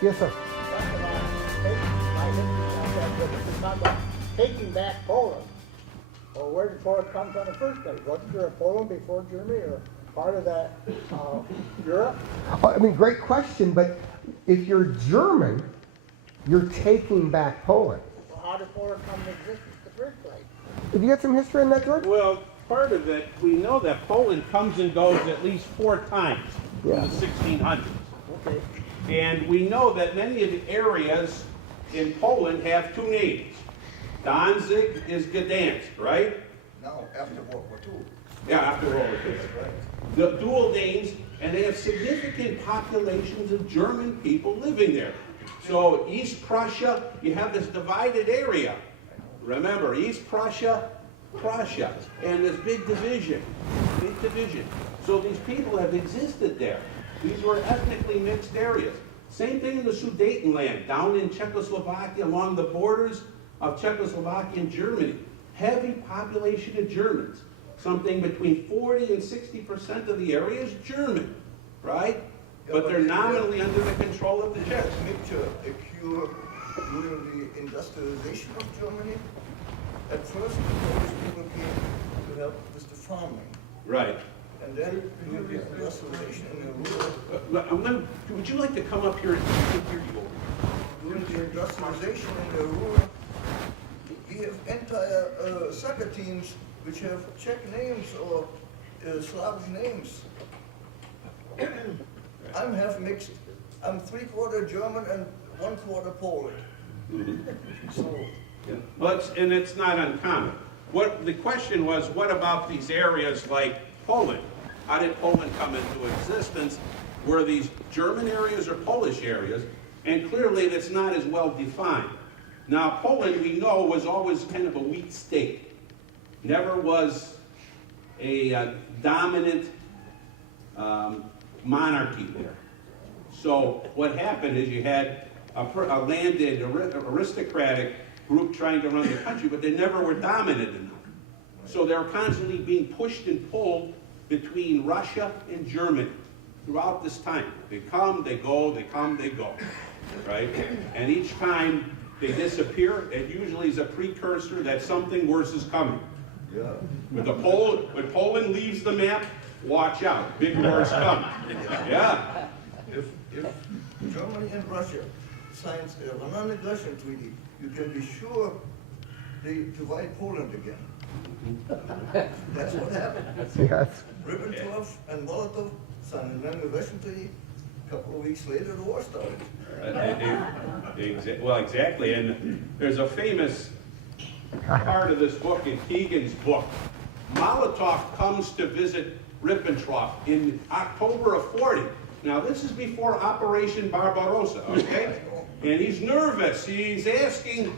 Yes, sir. Talk about taking back Poland. Or where did Poland come from in the first place? Wasn't there a Poland before Germany or part of that Europe? I mean, great question, but if you're German, you're taking back Poland. Well, how did Poland come into existence in the first place? Have you got some history on that, George? Well, part of it, we know that Poland comes and goes at least 4 times in Yeah. the 1600s. Okay. And we know that many of the areas in Poland have 2 names. Danzig is Gdansk, right? Now, after World War II. Yeah, after World War II. The dual names, and they have significant populations of German people living there. So East Prussia, you have this divided area. Remember, East Prussia, Prussia, and this big division, So these people have existed there. These were ethnically mixed areas. Same thing in the Sudetenland, down in Czechoslovakia, along the borders of Czechoslovakia and Germany. Heavy population of Germans. Something between 40 and 60% of the area is German, right? But they're nominally under the control of the Czechs. Mixture occurred during the industrialization of Germany. At first, the Polish people came to help with the farming. Right. And then during the industrialization in the rural, Would you like to come up here and hear you? during the industrialization in the rural, we have entire soccer teams which have Czech names or Slavic names. I'm half mixed. I'm 3/4 German and 1/4 Polish. So, Well, it's not uncommon. What the question was, what about these areas like Poland? How did Poland come into existence? Were these German areas or Polish areas? And clearly that's not as well defined. Now Poland, we know, was always kind of a weak state. Never was a dominant monarchy there. So what happened is you had a landed aristocratic group trying to run the country, but they never were dominant enough. So they were constantly being pushed and pulled between Russia and Germany throughout this time. They come, they go, they come, they go, right? And each time they disappear, it usually is a precursor that something worse is coming. yeah. When Poland leaves the map, watch out, big war's coming. Yeah. If Germany and Russia signs a non-aggression treaty, you can be sure they divide Poland again. That's what happened. Yes. Ribbentrop and Molotov signed a non-aggression treaty. A couple of weeks later, the war started. Well, exactly, and there's a famous part of this book in Keegan's book. Molotov comes to visit Ribbentrop in October of 40. Now, this is before Operation Barbarossa, okay? And he's nervous. He's asking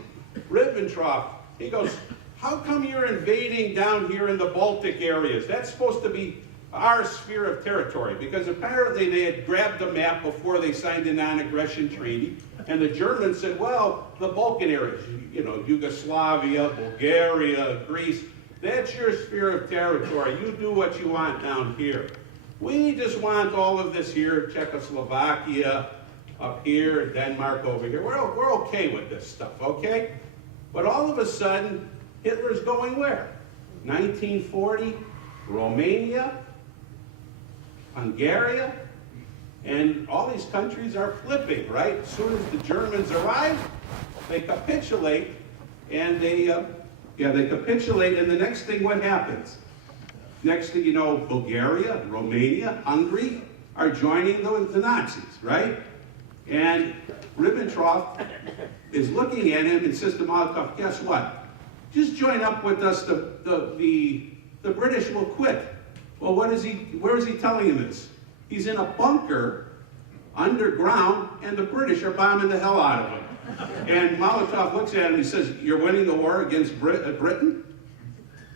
Ribbentrop, he goes, how come you're invading down here in the Baltic areas? That's supposed to be our sphere of territory, because apparently they had grabbed the map before they signed the non-aggression treaty, and the Germans said, well, the Balkan areas, you know, Yugoslavia, Bulgaria, Greece, that's your sphere of territory. You do what you want down here. We just want all of this here, Czechoslovakia up here, Denmark over here. We're okay with this stuff, okay? But all of a sudden, Hitler's going where? 1940, Romania, Hungary, and all these countries are flipping, right? As soon as the Germans arrive, they capitulate, and they capitulate, and the next thing, what happens? Next thing you know, Bulgaria, Romania, Hungary are joining the Nazis, right? And Ribbentrop is looking at him and says to Molotov, guess what? Just join up with us, the British will quit. Well, where is he telling him this? He's in a bunker underground, and the British are bombing the hell out of him. And Molotov looks at him and he says, you're winning the war against Britain?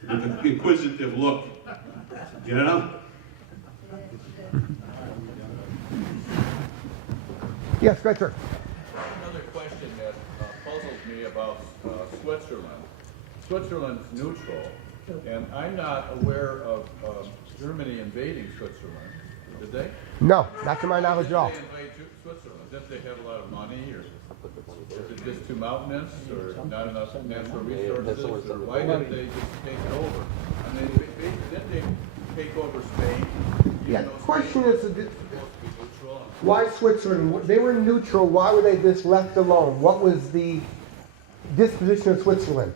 With an inquisitive look, you know? Yes, go ahead, sir. Another question that puzzles me about Switzerland. Switzerland's neutral, and I'm not aware of Germany invading Switzerland. Did they? No, not to my knowledge at all. Did they invade Switzerland? Did they have a lot of money, or is it just too mountainous, or not enough natural resources, or why didn't they just take it over? I mean, didn't they take over Spain? Yeah, the question is, Supposed to be neutral. why Switzerland? They were neutral. Why were they just left alone? What was the disposition of Switzerland?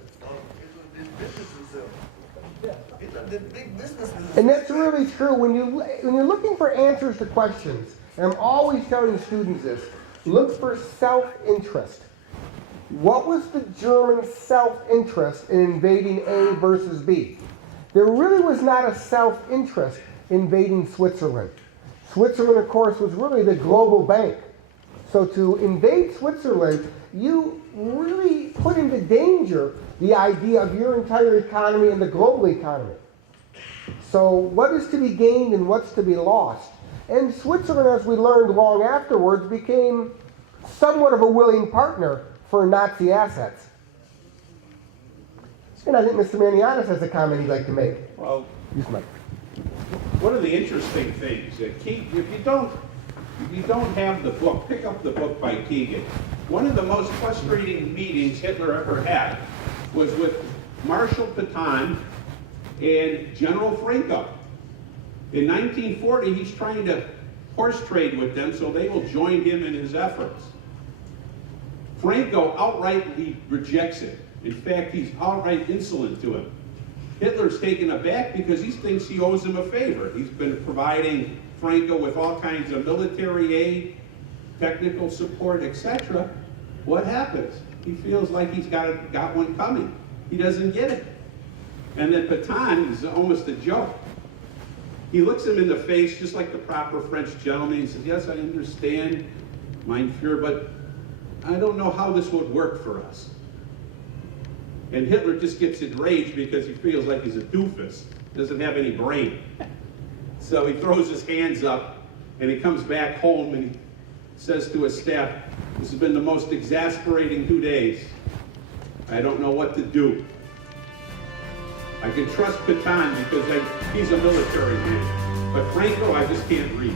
The big businesses. And that's really true. When you're looking for answers to questions, and I'm always telling students this, look for self-interest. What was the German self-interest in invading A versus B? There really was not a self-interest invading Switzerland. Switzerland, of course, was really the global bank. So to invade Switzerland, you really put into danger the idea of your entire economy and the global economy. So what is to be gained and what's to be lost? And Switzerland, as we learned long afterwards, became somewhat of a willing partner for Nazi assets. And I think Mr. Maniatis has a comment he'd like to make. Well, Use my. one of the interesting things that if you don't have the book, pick up the book by Keegan. One of the most frustrating meetings Hitler ever had was with Marshal Pétain and General Franco. In 1940, he's trying to horse trade with them so they will join him in his efforts. Franco outrightly rejects it. In fact, he's outright insolent to him. Hitler's taken aback because he thinks he owes him a favor. He's been providing Franco with all kinds of military aid, technical support, etc. What happens? He feels like he's got one coming. He doesn't get it. And then Pétain is almost a joke. He looks him in the face just like the proper French gentleman. He says, yes, I understand, mein Führer, but I don't know how this would work for us. And Hitler just gets enraged because he feels like he's a doofus, doesn't have any brain. So he throws his hands up and he comes back home and he says to his staff, this has been the most exasperating 2 days. I don't know what to do. I can trust Pétain because he's a military man, but Franco I just can't read.